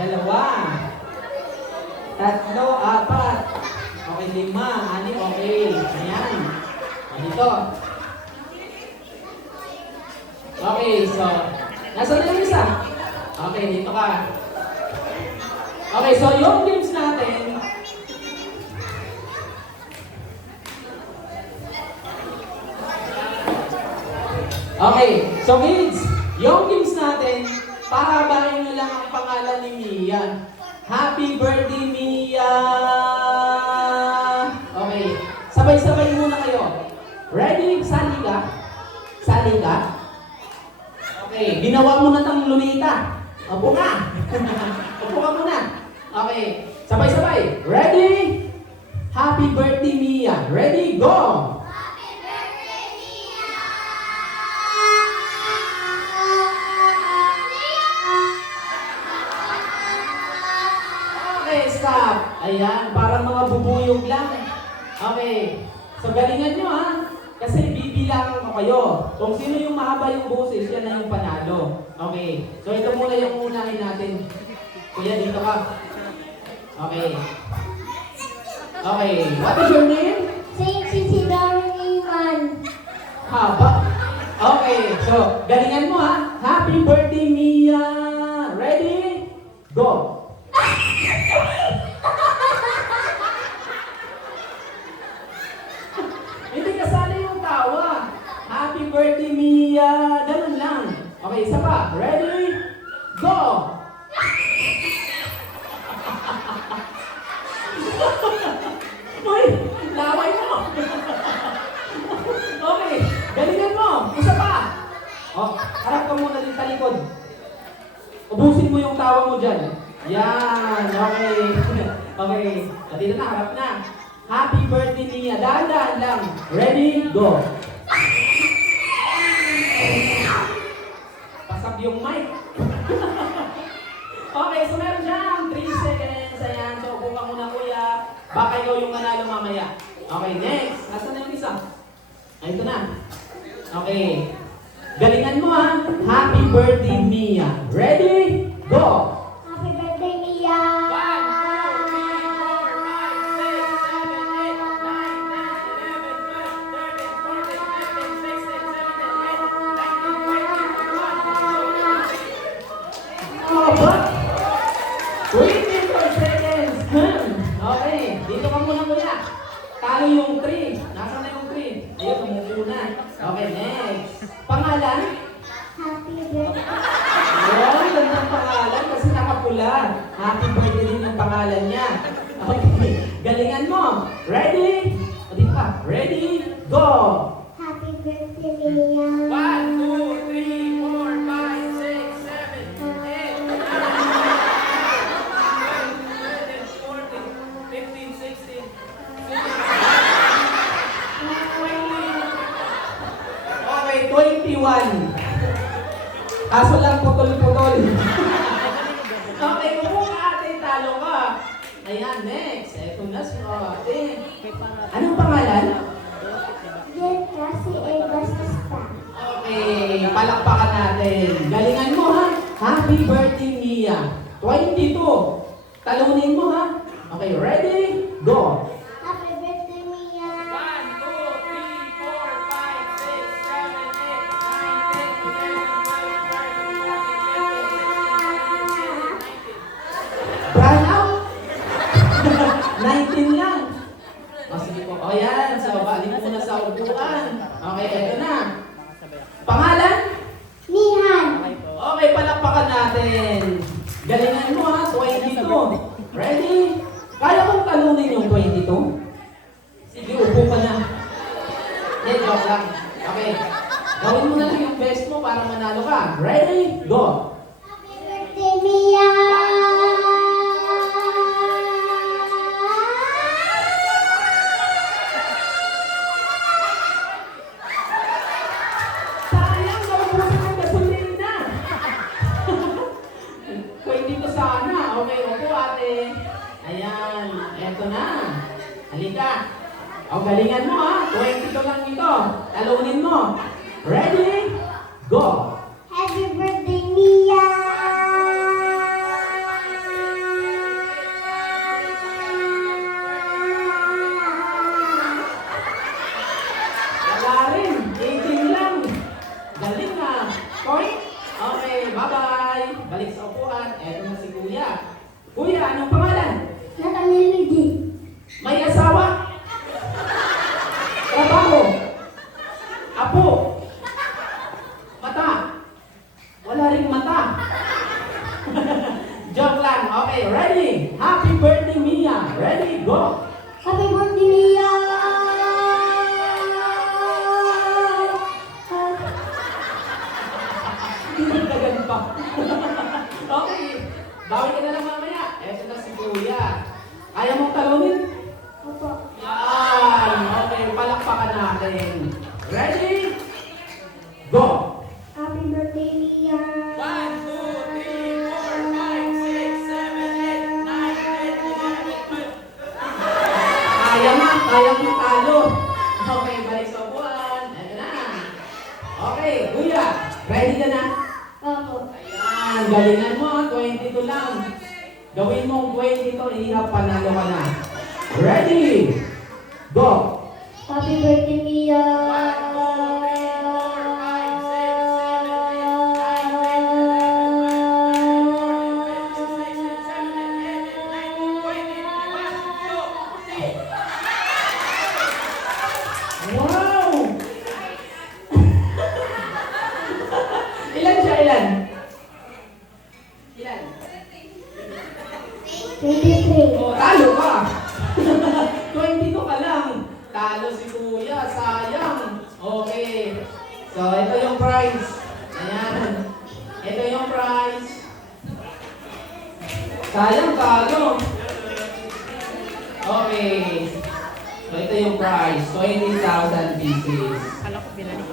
dalawa, tatlo, apat. Okay, lima, anim, okay. Ayan. Dito. Okay, so, nasa na yung isa? Okay, dito ka. Okay, so yung games natin, okay, so kids, yung games natin, pahabain nyo lang ang pangalan ni Mia. Happy birthday, Mia! Okay, sabay-sabay muna kayo. Ready? Sali ka? Sali ka? Okay, ginawa mo na ng lunita. Opo ka. Opo ka muna. Okay, sabay-sabay. Ready? Happy birthday, Mia. Ready? Go! Okay, stop. Ayan, parang mga bubuyog lang. Okay, so galingan nyo ha. Kasi bibilangan ko kayo. Kung sino yung mahaba yung boses, yan na yung panalo. Okay. So ito muna yung unahin natin. Kuya, dito ka. Okay. Okay. What is your name? Saint Isidore Iman. Haba. Okay. So, galingan mo ha. Happy birthday, Mia. Ready? Go. Hindi kasali yung tawa. Happy birthday, Mia. Ganun lang. Okay, isa pa. Ready? Go! Uy, laway mo. Okay, galingan mo. Isa pa. Oh, harap ka muna din sa likod. Ubusin mo yung tawa mo dyan. Yan, okay. Okay, dito na, harap na. Happy birthday, Mia. Dahan-dahan lang. Ready? Go! Pasab yung mic. Okay, so meron dyan. 3 seconds. Ayan, so upo ka muna, kuya. Baka ikaw yung manalo mamaya. Okay, next. Nasaan na yung isa? Ay, ito na. Okay. Galingan mo ha. Happy birthday, Mia. Ready? Go! Happy birthday, Mia. 24 seconds. Okay, dito ka muna kuya. Talo yung 3. Nasaan na yung 3? Ayun, tumupo na. Okay, next. Pangalan? Happy birthday. Yun, gandang pangalan kasi nakapula. Happy birthday din yung pangalan niya. Okay, galingan mo. Ready? O, dito ka. Ready? Go! Happy birthday, Mia. 1, 2, 3, 4, 5, 6, 7, 8, 9, 10, 11, 12, 13, 14, 15, 16, 17, 18, 19, 20. Okay, 21. Kaso lang putol-putol. Okay, upo ka ate, talo ka. Ayan, next. Ito na si ate. Anong pangalan? Jen Cassie A. Bastista. Okay, palakpakan natin. Galingan mo ha. Happy birthday, Mia. 22. Talunin mo ha. Okay, ready? Go. Happy birthday, Mia. 1, 2, 3, 4, 5, 6, 7, 8, 9, 10, 11, 12, 13, 14, 15, 16, 17, 18, 19. Brown out? 19 lang. O sige po. O yan. So, balik muna sa upuan. Okay, eto na. Pangalan? Nihan. Okay, palakpakan natin. Galingan mo ha, 22. Ready? Kaya kong talunin yung 22? Sige, upo ka na. Hindi, joke lang. Okay. Gawin mo na lang yung best mo para manalo ka. Ready? Go! Happy birthday, Mia. Sayang, naubusan ng gasolina. Kung dito sana. Okay, upo ate. Ayan, eto na. Halika. O, galingan mo ha. 22 lang ito. Talunin mo. Ready? Go! Happy birthday, Mia. Eto na si Kuya. Kuya, anong pangalan? Nakamiligi. May asawa? Trabaho? Apo? Mata? Wala ring mata. Joke lang. Okay, ready? Happy birthday, Mia. Ready? Go! Happy birthday, Mia! Dagan pa. Okay. Bawi ka na lang mamaya. Eto na si Kuya. Kaya mong talunin? Opo. Yan. Okay, palakpakan natin. Ready? Go! Happy birthday, Mia! 1, 2, 3, 4, 5, 6, 7, 8, 9, 10, 11, 12. Kaya na, kaya mo talo. Okay, balik sa upuan. Eto na. Okay, Kuya, ready ka na? Opo. Ayan, galingan mo, 22 lang. Gawin mong 22, ihap, panalo ka na. Ready? Go! Happy birthday, Mia! 1, 2, 3, 4, 5, 6, 7, 8, 9, 10, 11, 12, 13, 14, 15, 16, 17, 18, 19, 20, 21, 22. Wow! Ilan siya, ilan? Ilan? 23. Oh, talo ka! 22 ka lang. Talo si Kuya, sayang. Okay. So, ito yung prize. Ayan. Ito yung prize. Sayang, talo. Okay. So, ito yung prize. 20,000 pieces.